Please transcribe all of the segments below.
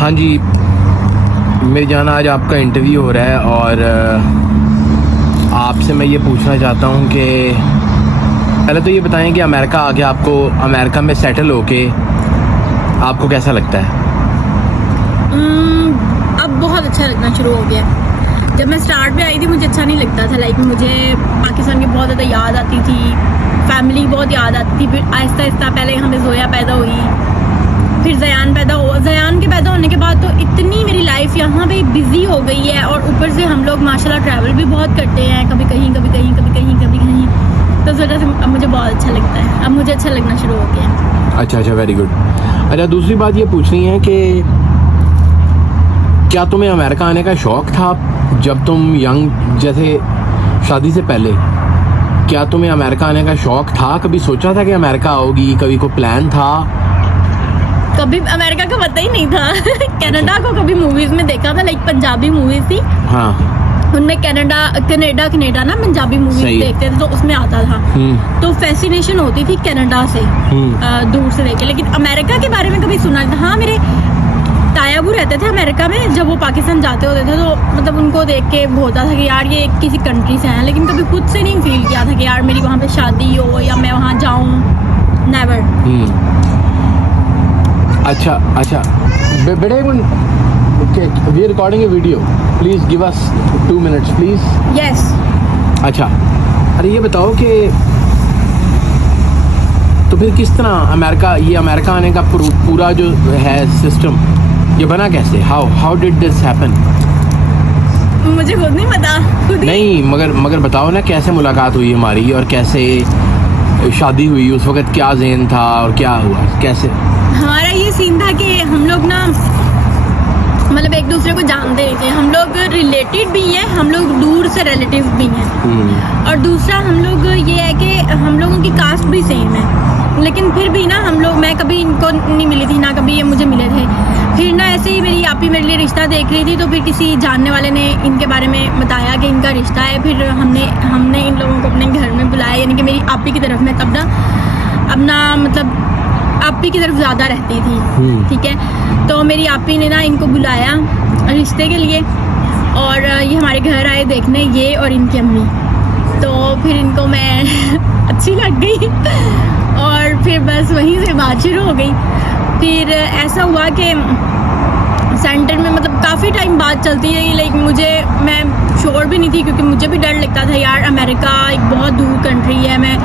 हाँ जी मेरी जान, आज आपका इंटरव्यू हो रहा है और आपसे मैं ये पूछना चाहता हूँ कि पहले तो ये बताएं कि अमेरिका आके आपको अमेरिका में सेटल होके आपको कैसा लगता है? अब बहुत अच्छा लगना शुरू हो गया। जब मैं स्टार्ट में आई थी मुझे अच्छा नहीं लगता था। लाइक मुझे पाकिस्तान की बहुत ज़्यादा याद आती थी, फैमिली बहुत याद आती थी। फिर आहिस्ता आहिस्ता पहले हमें जोया पैदा हुई, फिर जयान पैदा हुआ। जयान के पैदा होने के बाद तो इतनी मेरी लाइफ यहाँ पे बिजी हो गई है और ऊपर से हम लोग माशाल्लाह ट्रैवल भी बहुत करते हैं, कभी कहीं कभी कहीं कभी कहीं कभी कहीं, तो इस वजह से अब मुझे बहुत अच्छा लगता है। अब मुझे अच्छा लगना शुरू हो गया। अच्छा, वेरी गुड। अच्छा, दूसरी बात ये पूछनी है कि क्या तुम्हें अमेरिका आने का शौक़ था जब तुम यंग, जैसे शादी से पहले? क्या तुम्हें अमेरिका आने का शौक़ था? कभी सोचा था कि अमेरिका आओगी? कभी कोई प्लान था? कभी अमेरिका का पता ही नहीं था। कनाडा को कभी मूवीज में देखा था, लाइक पंजाबी मूवीज थी, हाँ, उनमें कनाडा ना पंजाबी मूवीज देखते थे तो उसमें आता था, तो फैसिनेशन होती थी कनाडा से दूर से देखे। लेकिन अमेरिका के बारे में कभी सुना नहीं था। हाँ, मेरे तायाबू रहते थे अमेरिका में, जब वो पाकिस्तान जाते होते थे तो मतलब उनको देख के होता था कि यार ये किसी कंट्री से हैं, लेकिन कभी खुद से नहीं फील किया था कि यार मेरी वहाँ पे शादी हो या मैं वहाँ जाऊँ। नेवर। अच्छा बेटे, we are recording a video, please give us 2 minutes please. Yes. अच्छा, अरे ये बताओ कि तो फिर किस तरह अमेरिका आने का पूरा जो है सिस्टम, ये बना कैसे? How did this happen? मुझे खुद नहीं पता। नहीं, मगर बताओ ना, कैसे मुलाकात हुई हमारी और कैसे शादी हुई? उस वक्त क्या ज़हन था और क्या हुआ, कैसे? हमारा ये सीन था कि हम लोग ना मतलब एक दूसरे को जानते नहीं थे। हम लोग रिलेटेड भी हैं, हम लोग दूर से रिलेटिव भी हैं, और दूसरा हम लोग ये है कि हम लोगों की कास्ट भी सेम है, लेकिन फिर भी ना मैं कभी इनको नहीं मिली थी, ना कभी ये मुझे मिले थे। फिर ना ऐसे ही मेरी आपी मेरे लिए रिश्ता देख रही थी, तो फिर किसी जानने वाले ने इनके बारे में बताया कि इनका रिश्ता है। फिर हमने इन लोगों को अपने घर में बुलाया, यानी कि मेरी आपी की तरफ में तब ना अपना मतलब आपी की तरफ ज़्यादा रहती थी, ठीक है। तो मेरी आपी ने ना इनको बुलाया रिश्ते के लिए, और ये हमारे घर आए देखने, ये और इनकी अम्मी। तो फिर इनको मैं अच्छी लग गई और फिर बस वहीं से बात शुरू हो गई। फिर ऐसा हुआ कि सेंटर में मतलब काफ़ी टाइम बात चलती रही, लेकिन मैं श्योर भी नहीं थी, क्योंकि मुझे भी डर लगता था यार, अमेरिका एक बहुत दूर कंट्री है।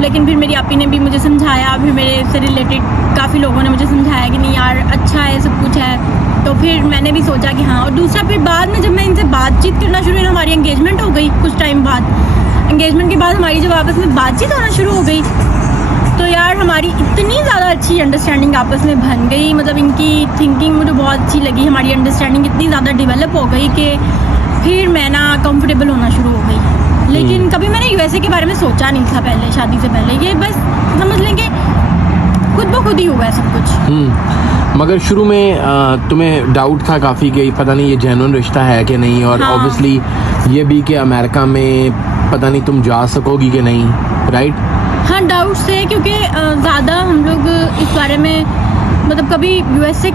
लेकिन फिर मेरी आपी ने भी मुझे समझाया, फिर मेरे से रिलेटेड काफ़ी लोगों ने मुझे समझाया कि नहीं यार अच्छा है, सब कुछ है। तो फिर मैंने भी सोचा कि हाँ। और दूसरा फिर बाद में जब मैं इनसे बातचीत करना शुरू हुई, हमारी एंगेजमेंट हो गई कुछ टाइम बाद। एंगेजमेंट के बाद हमारी जब आपस में बातचीत होना शुरू हो गई, तो यार हमारी इतनी ज़्यादा अच्छी अंडरस्टैंडिंग आपस में बन गई। मतलब इनकी थिंकिंग मुझे बहुत अच्छी लगी, हमारी अंडरस्टैंडिंग इतनी ज़्यादा डेवलप हो गई कि फिर मैं ना कंफर्टेबल होना शुरू हो गई। लेकिन कभी मैंने यूएसए के बारे में सोचा नहीं था पहले, शादी से पहले। ये बस समझ लेंगे खुद ब खुद ही हुआ है सब कुछ। मगर शुरू में तुम्हें डाउट था काफ़ी कि पता नहीं ये जेन्युइन रिश्ता है कि नहीं, और ऑब्वियसली ये भी कि अमेरिका में पता नहीं तुम जा सकोगी कि नहीं, राइट? हाँ, डाउट से, क्योंकि ज़्यादा हम लोग इस बारे में मतलब कभी यूएसए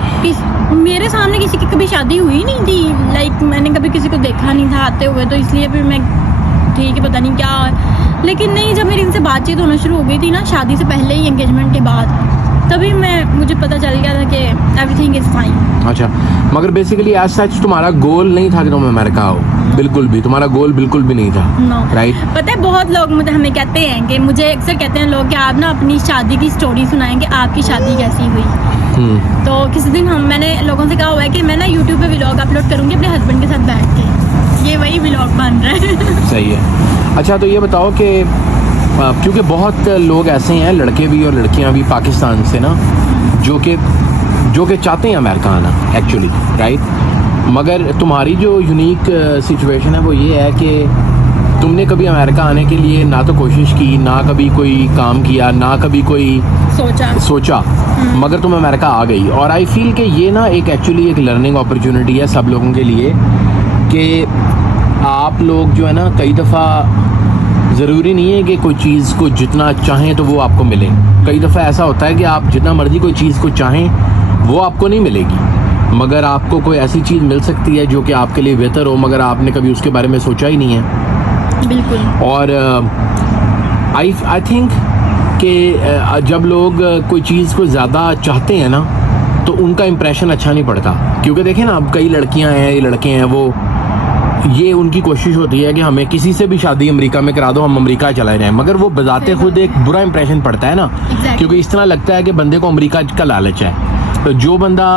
मेरे सामने किसी की कभी शादी हुई नहीं थी। लाइक मैंने कभी किसी को देखा नहीं था आते हुए, तो इसलिए फिर मैं ठीक है पता नहीं क्या। लेकिन नहीं, जब मेरी इनसे बातचीत होना शुरू हो गई थी ना, शादी से पहले ही, एंगेजमेंट के बाद, तभी मुझे पता चल गया था कि एवरीथिंग इज़ फाइन। अच्छा, मगर बेसिकली एज सच तुम्हारा गोल नहीं था कि तुम अमेरिका आओ? बिल्कुल भी, तुम्हारा गोल बिल्कुल भी नहीं था, राइट? पता है बहुत लोग हमें कहते हैं कि मुझे अक्सर कहते हैं लोग कि आप ना अपनी शादी की स्टोरी सुनाएं कि आपकी शादी कैसी हुई। तो किसी दिन मैंने लोगों से कहा हुआ है कि मैं ना यूट्यूब पे व्लॉग अपलोड करूँगी अपने हस्बैंड के साथ बैठ के। ये वही व्लॉग बन रहा है। सही है। अच्छा, तो ये बताओ कि क्योंकि बहुत लोग ऐसे हैं, लड़के भी और लड़कियां भी पाकिस्तान से ना, जो कि चाहते हैं अमेरिका आना एक्चुअली, राइट? मगर तुम्हारी जो यूनिक सिचुएशन है वो ये है कि तुमने कभी अमेरिका आने के लिए ना तो कोशिश की, ना कभी कोई काम किया, ना कभी कोई सोचा, मगर तुम अमेरिका आ गई। और आई फील कि ये ना एक्चुअली एक लर्निंग अपॉर्चुनिटी है सब लोगों के लिए, कि आप लोग जो है ना, कई दफ़ा ज़रूरी नहीं है कि कोई चीज़ को जितना चाहें तो वो आपको मिले। कई दफ़ा ऐसा होता है कि आप जितना मर्ज़ी कोई चीज़ को चाहें वो आपको नहीं मिलेगी, मगर आपको कोई ऐसी चीज़ मिल सकती है जो कि आपके लिए बेहतर हो, मगर आपने कभी उसके बारे में सोचा ही नहीं है। बिल्कुल। और आई थिंक कि जब लोग कोई चीज़ को ज़्यादा चाहते हैं ना तो उनका इम्प्रेशन अच्छा नहीं पड़ता, क्योंकि देखें ना, अब कई लड़कियां हैं, लड़के हैं, वो ये उनकी कोशिश होती है कि हमें किसी से भी शादी अमेरिका में करा दो, हम अमेरिका चले जाएं, मगर वो बजाते खुद एक बुरा इंप्रेशन पड़ता है ना। Exactly. क्योंकि इस तरह लगता है कि बंदे को अमेरिका का लालच है। तो जो बंदा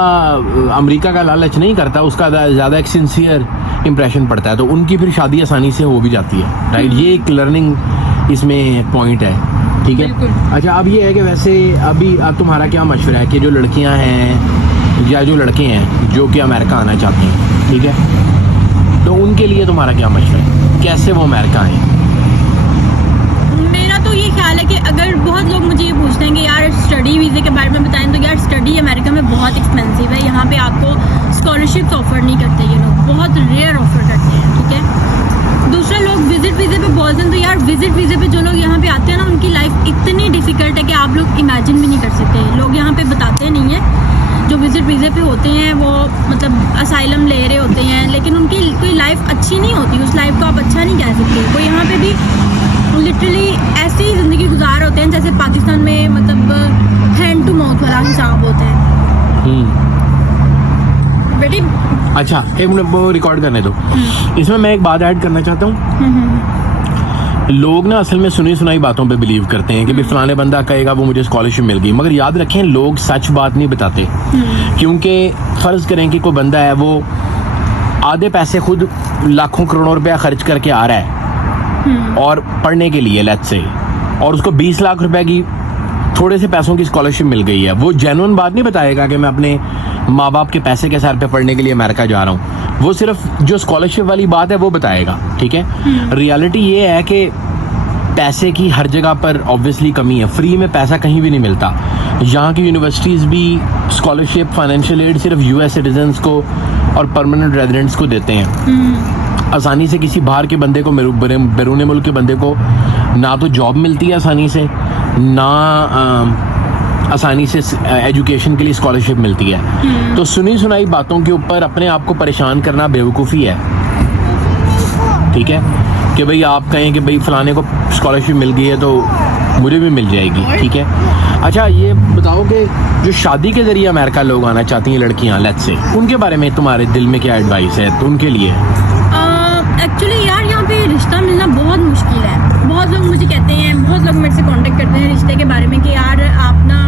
अमेरिका का लालच नहीं करता उसका ज़्यादा एक सिंसियर इंप्रेशन पड़ता है, तो उनकी फिर शादी आसानी से हो भी जाती है, राइट। ये एक लर्निंग इसमें पॉइंट है, ठीक है। बिल्कुल। अच्छा, अब ये है कि वैसे अभी अब तुम्हारा क्या मशवरा है कि जो लड़कियां हैं या जो लड़के हैं जो कि अमेरिका आना चाहते हैं, ठीक है, तो उनके लिए तुम्हारा क्या मशवरा है, कैसे वो अमेरिका आए? मेरा तो ये ख्याल है कि अगर बहुत लोग मुझे ये पूछते हैं कि यार स्टडी वीज़े के बारे में बताएं, तो यार स्टडी अमेरिका में बहुत एक्सपेंसिव है। यहाँ पे आपको स्कॉलरशिप्स ऑफर नहीं करते, ये लोग बहुत रेयर ऑफर करते हैं, ठीक है। दूसरा, लोग विजिट वीज़े पे बोलते हैं, तो यार विजिट वीज़े पे जो लोग यहाँ पे आते हैं ना, उनकी लाइफ इतनी डिफ़िकल्ट है कि आप लोग इमेजिन भी नहीं कर सकते। लोग यहाँ पे बताते नहीं हैं, जो विजिट वीज़े पे होते हैं वो मतलब असाइलम ले रहे होते हैं, लेकिन उनकी कोई लाइफ अच्छी नहीं होती, उस लाइफ को आप अच्छा नहीं कह सकते। वो यहाँ पे भी लिटरली ऐसी ज़िंदगी गुजार होते हैं जैसे पाकिस्तान में मतलब हैंड टू माउथ वाला हिसाब होता है। बेटी अच्छा, एक मिनट वो रिकॉर्ड करने दो। इसमें मैं एक बात ऐड करना चाहता हूँ। लोग ना असल में सुनी सुनाई बातों पे बिलीव करते हैं कि भाई फलाने बंदा कहेगा वो मुझे स्कॉलरशिप मिल गई, मगर याद रखें लोग सच बात नहीं बताते। क्योंकि फ़र्ज़ करें कि कोई बंदा है, वो आधे पैसे खुद लाखों करोड़ों रुपया खर्च करके आ रहा है और पढ़ने के लिए, लेट्स से, और उसको 20 लाख रुपए की थोड़े से पैसों की स्कॉलरशिप मिल गई है। वो जेन्युइन बात नहीं बताएगा कि मैं अपने माँ बाप के पैसे के सर पे पढ़ने के लिए अमेरिका जा रहा हूँ। वो सिर्फ जो स्कॉलरशिप वाली बात है वो बताएगा, ठीक है। रियलिटी ये है कि पैसे की हर जगह पर ऑब्वियसली कमी है, फ्री में पैसा कहीं भी नहीं मिलता। यहाँ की यूनिवर्सिटीज़ भी स्कॉलरशिप, फाइनेंशियल एड सिर्फ US सिटीजन्स को और परमानेंट रेजिडेंट्स को देते हैं। आसानी से किसी बाहर के बंदे को, बैरून मुल्क के बंदे को ना तो जॉब मिलती है आसानी से, ना आसानी से एजुकेशन के लिए स्कॉलरशिप मिलती है। तो सुनी सुनाई बातों के ऊपर अपने आप को परेशान करना बेवकूफ़ी है, ठीक है। कि भाई आप कहें कि भाई फलाने को स्कॉलरशिप मिल गई है तो मुझे भी मिल जाएगी, ठीक है। अच्छा, ये बताओ कि जो शादी के ज़रिए अमेरिका लोग आना चाहती हैं लड़कियां, लेट्स से, उनके बारे में तुम्हारे दिल में क्या एडवाइस है तो उनके लिए? एक्चुअली यार यहाँ पे रिश्ता मिलना बहुत मुश्किल है। बहुत लोग मुझे कहते हैं, बहुत लोग मेरे से कांटेक्ट करते हैं रिश्ते के बारे में कि यार आप ना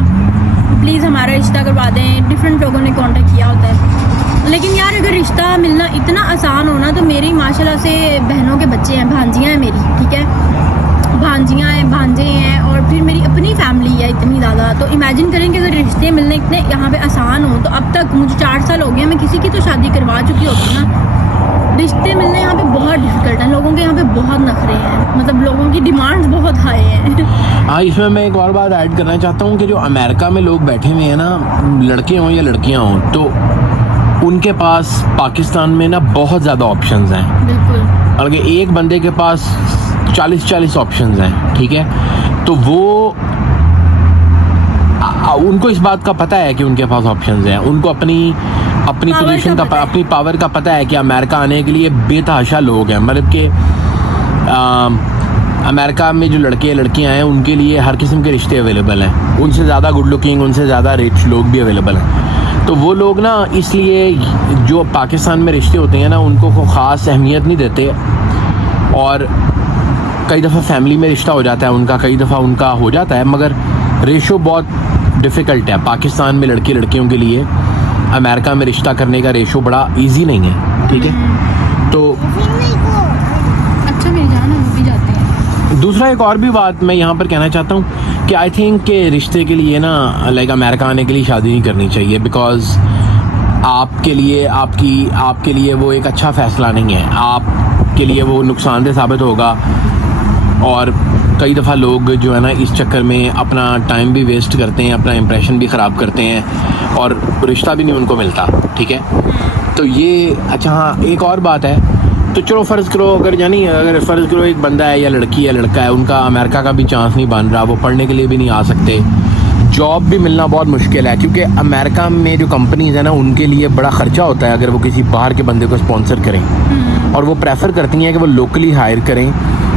प्लीज़ हमारा रिश्ता करवा दें। डिफरेंट लोगों ने कांटेक्ट किया होता है, लेकिन यार अगर रिश्ता मिलना इतना आसान होना तो मेरी माशाल्लाह से बहनों के बच्चे हैं, भांजियाँ हैं मेरी, ठीक है, भांजियाँ हैं, भांजे हैं, और फिर मेरी अपनी फैमिली है इतनी ज़्यादा। तो इमेजिन करें कि अगर रिश्ते मिलने इतने यहाँ पे आसान हो, तो अब तक मुझे 4 साल हो गए, मैं किसी की तो शादी करवा चुकी होती ना। रिश्ते मिलने यहाँ पे बहुत डिफिकल्ट है, लोगों के यहाँ पे बहुत नखरे हैं, मतलब लोगों की डिमांड्स बहुत हाई हैं। हाँ, इसमें मैं एक और बात ऐड करना चाहता हूँ कि जो अमेरिका में लोग बैठे हुए हैं ना, लड़के हों या लड़कियाँ हों, तो उनके पास पाकिस्तान में ना बहुत ज़्यादा ऑप्शंस हैं। बिल्कुल। बल्कि एक बंदे के पास 40 ऑप्शंस हैं, ठीक है। तो वो उनको इस बात का पता है कि उनके पास ऑप्शंस हैं, उनको अपनी पोजीशन का, अपनी पावर का पता है कि अमेरिका आने के लिए बेतहाशा लोग हैं। मतलब कि अमेरिका में जो लड़के लड़कियां हैं उनके लिए हर किस्म के रिश्ते अवेलेबल हैं, उनसे ज़्यादा गुड लुकिंग, उनसे ज़्यादा रिच लोग भी अवेलेबल हैं। तो वो लोग ना, इसलिए जो पाकिस्तान में रिश्ते होते हैं ना, उनको कोई ख़ास अहमियत नहीं देते, और कई दफ़ा फैमिली में रिश्ता हो जाता है उनका, कई दफ़ा उनका हो जाता है, मगर रेशो बहुत डिफ़िकल्ट है। पाकिस्तान में लड़के लड़कियों के लिए अमेरिका में रिश्ता करने का रेशो बड़ा इजी नहीं है, ठीक है। तो अच्छा, मेरी जान हम भी जाते हैं। दूसरा एक और भी बात मैं यहाँ पर कहना चाहता हूँ कि आई थिंक के रिश्ते के लिए ना, लाइक अमेरिका आने के लिए शादी नहीं करनी चाहिए, बिकॉज आपके लिए वो एक अच्छा फ़ैसला नहीं है, आपके लिए वो नुकसानदेह साबित होगा। और कई दफ़ा लोग जो है ना इस चक्कर में अपना टाइम भी वेस्ट करते हैं, अपना इंप्रेशन भी ख़राब करते हैं, और रिश्ता भी नहीं उनको मिलता, ठीक है। तो ये अच्छा, हाँ, एक और बात है, तो चलो फ़र्ज़ करो अगर फ़र्ज़ करो एक बंदा है या लड़की है लड़का है, उनका अमेरिका का भी चांस नहीं बन रहा, वो पढ़ने के लिए भी नहीं आ सकते, जॉब भी मिलना बहुत मुश्किल है, क्योंकि अमेरिका में जो कंपनीज है ना उनके लिए बड़ा ख़र्चा होता है अगर वो किसी बाहर के बंदे को स्पॉन्सर करें, और वो प्रेफर करती हैं कि वो लोकली हायर करें।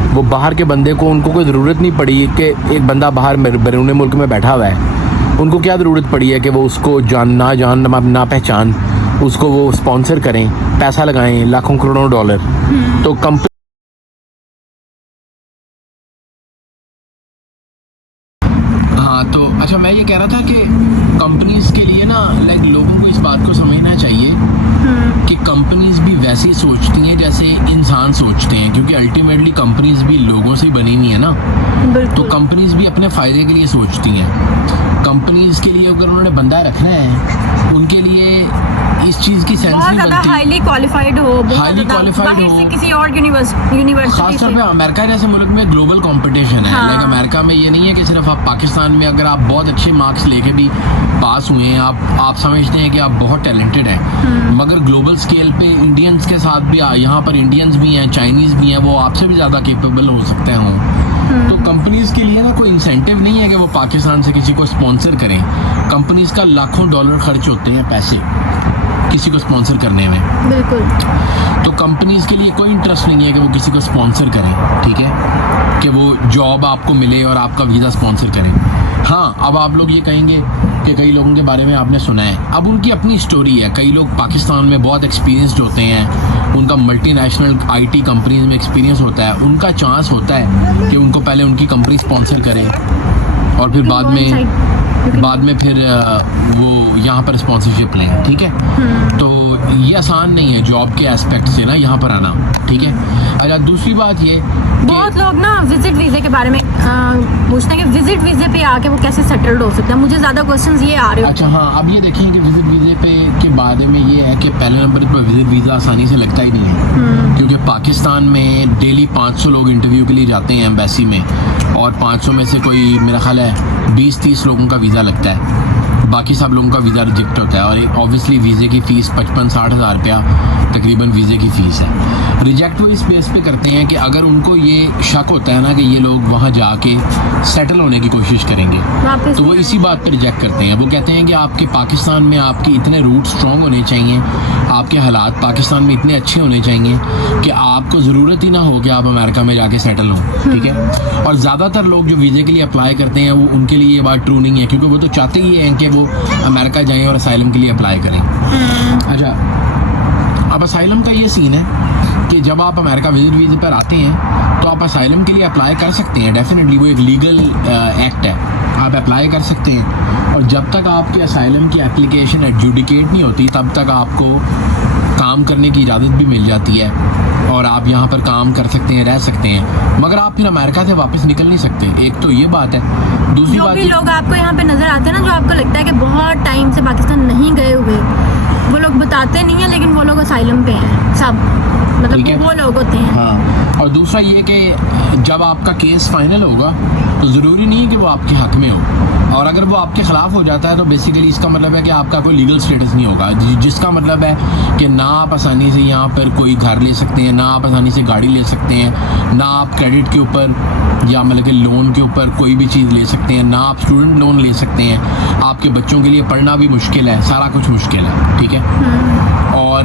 वो बाहर के बंदे को, उनको कोई ज़रूरत नहीं पड़ी कि एक बंदा बाहर बैरून मुल्क में बैठा हुआ है, उनको क्या ज़रूरत पड़ी है कि वो उसको ना पहचान उसको वो स्पॉन्सर करें, पैसा लगाएं लाखों करोड़ों डॉलर। तो हाँ, तो अच्छा मैं ये कह रहा था कि कंपनीज के लिए ना लाइक लोगों को इस बात को समझना चाहिए कि कंपनीज भी वैसे ही सोचती हैं जैसे इंसान सोचते हैं, क्योंकि अल्टीमेटली कंपनीज भी लोगों से ही बनी हुई है ना। तो कंपनीज भी अपने फ़ायदे के लिए सोचती हैं। कंपनीज के लिए अगर उन्होंने बंदा रखना है, उनके लिए इस चीज़ की सेंस नहीं बनती, हाईली क्वालिफाइड हो, हाईली क्वालिफाइड हो, से किसी और यूनिवर्सिटी खासतौर पे अमेरिका जैसे मुल्क में ग्लोबल कंपटीशन है। लाइक अमेरिका में ये नहीं है कि सिर्फ आप पाकिस्तान में अगर आप बहुत अच्छे मार्क्स लेके भी पास हुए हैं, आप समझते हैं कि आप बहुत टैलेंटेड हैं, मगर ग्लोबल स्केल पे इंडियंस के साथ भी यहाँ पर इंडियंस भी हैं, चाइनीज़ भी हैं, वो आपसे भी ज़्यादा केपेबल हो सकते हैं। तो कंपनीज के लिए ना कोई इंसेंटिव नहीं है कि वो पाकिस्तान से किसी को स्पॉन्सर करें। कंपनीज का लाखों डॉलर खर्च होते हैं पैसे किसी को स्पॉन्सर करने में। बिल्कुल। तो कंपनीज के लिए कोई इंटरेस्ट नहीं है कि वो किसी को स्पॉन्सर करें, ठीक है, कि वो जॉब आपको मिले और आपका वीज़ा स्पॉन्सर करें। हाँ, अब आप लोग ये कहेंगे कि कई लोगों के बारे में आपने सुना है, अब उनकी अपनी स्टोरी है। कई लोग पाकिस्तान में बहुत एक्सपीरियंस्ड होते हैं, उनका मल्टीनेशनल आईटी कंपनीज में एक्सपीरियंस होता है, उनका चांस होता है कि उनको पहले उनकी कंपनी स्पॉन्सर करे और फिर बाद में फिर वो यहाँ पर स्पॉन्सरशिप लें, ठीक है। तो ये आसान नहीं है जॉब के एस्पेक्ट से ना यहाँ पर आना, ठीक है। अच्छा, दूसरी बात ये बहुत लोग ना विजिट वीज़े के बारे में पूछते हैं कि विजिट वीज़े पे आके वो कैसे सेटल्ड हो सकते हैं। मुझे ज़्यादा क्वेश्चंस ये आ रहे हैं। अच्छा, हाँ, अब ये देखें कि विजिट वीज़े पे के बारे में ये है कि पहले नंबर पर विजिट वीज़ा आसानी से लगता ही नहीं है, क्योंकि पाकिस्तान में डेली 500 लोग इंटरव्यू के लिए जाते हैं एम्बेसी में, और 500 में से कोई मेरा ख्याल है 20-30 लोगों का वीज़ा लगता है, बाकी सब लोगों का वीज़ा रिजेक्ट होता है। और एक ऑब्वियसली वीज़े की फ़ीस 55-60 हज़ार रुपया तकरीबन वीज़े की फ़ीस है। रिजेक्ट वो इस बेस पे करते हैं कि अगर उनको ये शक होता है ना कि ये लोग वहाँ जाके सेटल होने की कोशिश करेंगे, तो वो इसी बात पर रिजेक्ट करते हैं। वो कहते हैं कि आपके पाकिस्तान में आपके इतने रूट स्ट्रॉन्ग होने चाहिए, आपके हालात पाकिस्तान में इतने अच्छे होने चाहिए कि आपको ज़रूरत ही ना हो कि आप अमेरिका में जाके सेटल हों, ठीक है। और ज़्यादातर लोग जो वीज़े के लिए अप्लाई करते हैं वो उनके लिए ये बात ट्रू नहीं है, क्योंकि वो तो चाहते ही हैं कि वो अमेरिका जाएं और असाइलम के लिए अप्लाई करें। अच्छा, अब असाइलम का ये सीन है कि जब आप अमेरिका विजिट वीज़े पर आते हैं तो आप असाइलम के लिए अप्लाई कर सकते हैं, डेफिनेटली वो एक लीगल एक्ट है, आप अप्लाई कर सकते हैं। और जब तक आपके असाइलम की एप्लीकेशन एडजुडिकेट नहीं होती तब तक आपको काम करने की इजाज़त भी मिल जाती है और आप यहाँ पर काम कर सकते हैं, रह सकते हैं, मगर आप फिर अमेरिका से वापस निकल नहीं सकते। एक तो ये बात है। दूसरी बात, जो भी लोग आपको यहाँ पे नज़र आते हैं ना, जो आपको लगता है कि बहुत टाइम से पाकिस्तान नहीं गए हुए, वो लोग बताते नहीं है, लेकिन वो लोग असाइलम पे हैं सब, मतलब वो लोग होते हैं। हाँ, और दूसरा ये कि जब आपका केस फाइनल होगा तो ज़रूरी नहीं है कि वो आपके हक में हो, और अगर वो आपके ख़िलाफ़ हो जाता है तो बेसिकली इसका मतलब है कि आपका कोई लीगल स्टेटस नहीं होगा, जिसका मतलब है कि ना आप आसानी से यहाँ पर कोई घर ले सकते हैं, ना आप आसानी से गाड़ी ले सकते हैं, ना आप क्रेडिट के ऊपर या मतलब कि लोन के ऊपर कोई भी चीज़ ले सकते हैं, ना आप स्टूडेंट लोन ले सकते हैं, आपके बच्चों के लिए पढ़ना भी मुश्किल है, सारा कुछ मुश्किल है, ठीक है। और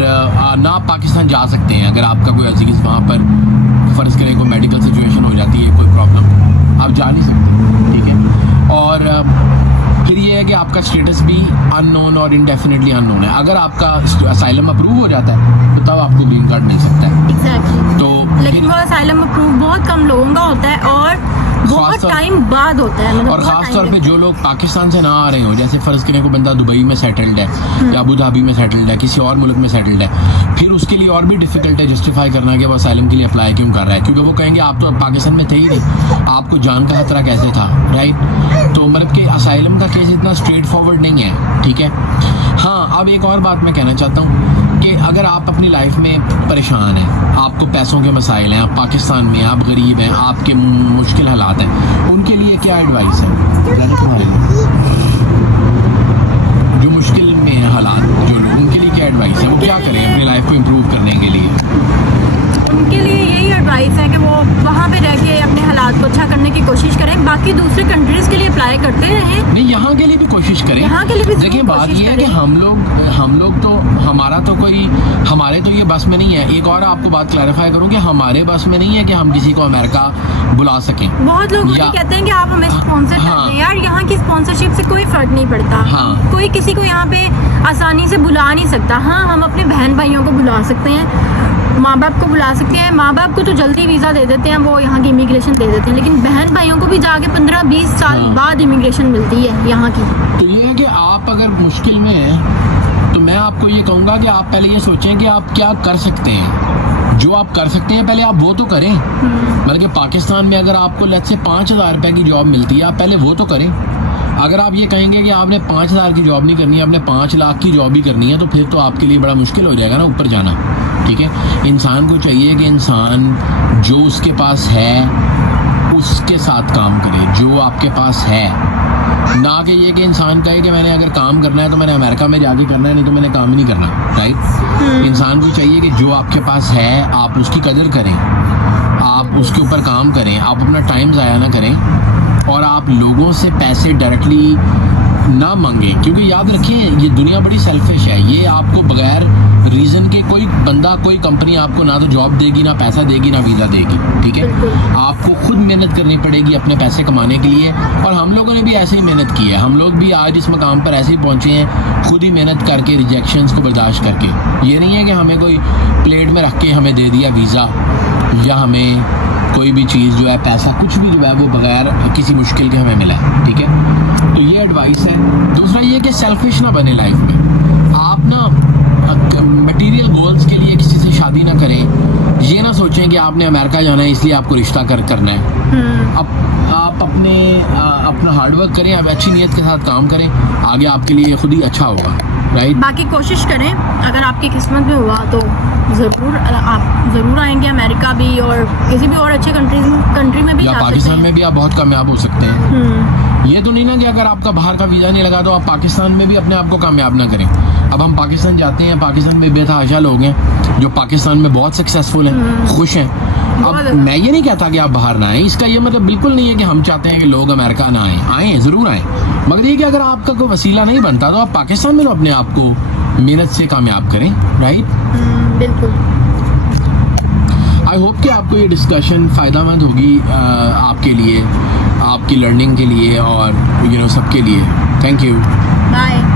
ना आप पाकिस्तान जा सकते हैं अगर आपका कोई ऐसी वहाँ पर फ़र्ज़ करें कोई मेडिकल सिचुएशन हो जाती है, कोई प्रॉब्लम, आप जा नहीं सकते, ठीक है। और फिर ये है कि आपका स्टेटस भी अननोन और इंडेफिनेटली अननोन है। अगर आपका असाइलम अप्रूव हो जाता है तो तब आपको ग्रीन कार्ड मिल सकता है। Exactly. तो लेकिन वो असाइलम अप्रूव बहुत कम लोगों का होता है और बहुत टाइम बाद होता है, मतलब और ख़ास तौर पे जो लोग पाकिस्तान से ना आ रहे हो, जैसे फ़र्ज़ करें को बंदा दुबई में सेटल्ड है या अबू धाबी में सेटल्ड है, किसी और मुल्क में सेटल्ड है, फिर उसके लिए और भी डिफ़िकल्ट है जस्टिफाई करना कि वो असाइलम के लिए अप्लाई क्यों कर रहा है, क्योंकि वो कहेंगे आप तो पाकिस्तान में थे ही नहीं, आपको जान का खतरा कैसे था, राइट। तो मतलब कि असाइलम का केस इतना स्ट्रेट फॉरवर्ड नहीं है, ठीक है। हाँ, अब एक और बात मैं कहना चाहता हूँ कि अगर आप अपनी लाइफ में परेशान हैं, आपको पैसों के मसाइल हैं, आप पाकिस्तान में, आप गरीब हैं, आपके मुश्किल हालात हैं, उनके लिए क्या एडवाइस है तुम्हारे जो मुश्किल में है हालात, जो लोग, उनके लिए क्या एडवाइस है, वो क्या करें अपनी लाइफ को इम्प्रूव करने के लिए? उनके लिए यही एडवाइस है कि वो वहाँ पे रह के अपने हालात को अच्छा करने की कोशिश करें। बाकी दूसरे कंट्रीज के लिए अप्लाई करते रहें, नहीं यहाँ के लिए भी कोशिश करें, यहाँ के लिए भी देखिए बात कोशिश ये है कि करें। हम लोग तो हमारे तो ये बस में नहीं है। एक और आपको बात क्लैरिफाई करूं कि हमारे बस में नहीं है कि हम किसी को अमेरिका बुला सकें। बहुत लोग मुझे कहते हैं कि आप हमें स्पॉन्सर कर हाँ। दें। यार यहाँ की स्पॉन्सरशिप से कोई फर्क नहीं पड़ता। हाँ। कोई किसी को यहाँ पे आसानी से बुला नहीं सकता। हाँ, हम अपने बहन भाइयों को बुला सकते हैं, माँ बाप को बुला सकते हैं। माँ बाप को तो जल्दी वीज़ा दे देते हैं, वो यहाँ की इमिग्रेशन दे देते हैं, लेकिन बहन भाइयों को भी जाके 15-20 साल हाँ। बाद इमिग्रेशन मिलती है यहाँ की। तो ये है कि आप अगर मुश्किल में हैं तो मैं आपको ये कहूँगा कि आप पहले ये सोचें कि आप क्या कर सकते हैं। जो आप कर सकते हैं पहले आप वो तो करें। मतलब कि पाकिस्तान में अगर आपको लेट्स से 5,000 रुपये की जॉब मिलती है, आप पहले वो तो करें। अगर आप ये कहेंगे कि आपने 5,000 की जॉब नहीं करनी है, आपने 5 लाख की जॉब भी करनी है, तो फिर तो आपके लिए बड़ा मुश्किल हो जाएगा ना ऊपर जाना। ठीक है, इंसान को चाहिए कि इंसान जो उसके पास है उसके साथ काम करे, जो आपके पास है। ना कि ये कि इंसान कहे कि मैंने अगर काम करना है तो मैंने अमेरिका में जाके करना है, नहीं तो मैंने काम ही नहीं करना। राइट, इंसान को चाहिए कि जो आपके पास है आप उसकी कदर करें, आप उसके ऊपर काम करें, आप अपना टाइम ज़ाया ना करें, और आप लोगों से पैसे डायरेक्टली ना मांगें। क्योंकि याद रखें ये दुनिया बड़ी सेल्फिश है। ये आपको बगैर रीज़न के कोई बंदा कोई कंपनी आपको ना तो जॉब देगी, ना पैसा देगी, ना वीज़ा देगी। ठीक है, आपको खुद मेहनत करनी पड़ेगी अपने पैसे कमाने के लिए। और हम लोगों ने भी ऐसे ही मेहनत की है। हम लोग भी आज इस मकाम पर ऐसे ही पहुँचे हैं, खुद ही मेहनत करके, रिजेक्शंस को बर्दाश्त करके। ये नहीं है कि हमें कोई प्लेट में रख के हमें दे दिया वीज़ा, या हमें कोई भी चीज़ जो है, पैसा कुछ भी जो है वो बगैर किसी मुश्किल के हमें मिला है। ठीक है, तो ये एडवाइस है। दूसरा ये कि सेल्फिश ना बने लाइफ में। आप ना मटेरियल गोल्स के लिए किसी से शादी ना करें। ये ना सोचें कि आपने अमेरिका जाना है इसलिए आपको रिश्ता करना है। आप अपना हार्डवर्क करें, आप अच्छी नीयत के साथ काम करें, आगे आपके लिए खुद ही अच्छा होगा। राइट, बाकी कोशिश करें, अगर आपकी किस्मत में हुआ तो आप ज़रूर आएंगे अमेरिका भी, और किसी भी और अच्छे कंट्री में भी या जा सकते पाकिस्तान हैं। में भी आप बहुत कामयाब हो सकते हैं। ये तो नहीं ना कि अगर आपका बाहर का वीज़ा नहीं लगा तो आप पाकिस्तान में भी अपने आप को कामयाब ना करें। अब हम पाकिस्तान जाते हैं, पाकिस्तान में बेतहाशा लोग हैं जो पाकिस्तान में बहुत सक्सेसफुल हैं, खुश हैं। अब मैं ये नहीं कहता कि आप बाहर ना आएँ, इसका ये मतलब बिल्कुल नहीं है कि हम चाहते हैं कि लोग अमेरिका ना आएँ, ज़रूर आएँ, मगर ये कि अगर आपका कोई वसीला नहीं बनता तो आप पाकिस्तान में तो अपने आप को मेहनत से कामयाब करें। राइट, बिल्कुल। आई होप कि आपको ये डिस्कशन फ़ायदेमंद होगी आपके लिए, आपकी लर्निंग के लिए, और सबके लिए। Thank you. बाय।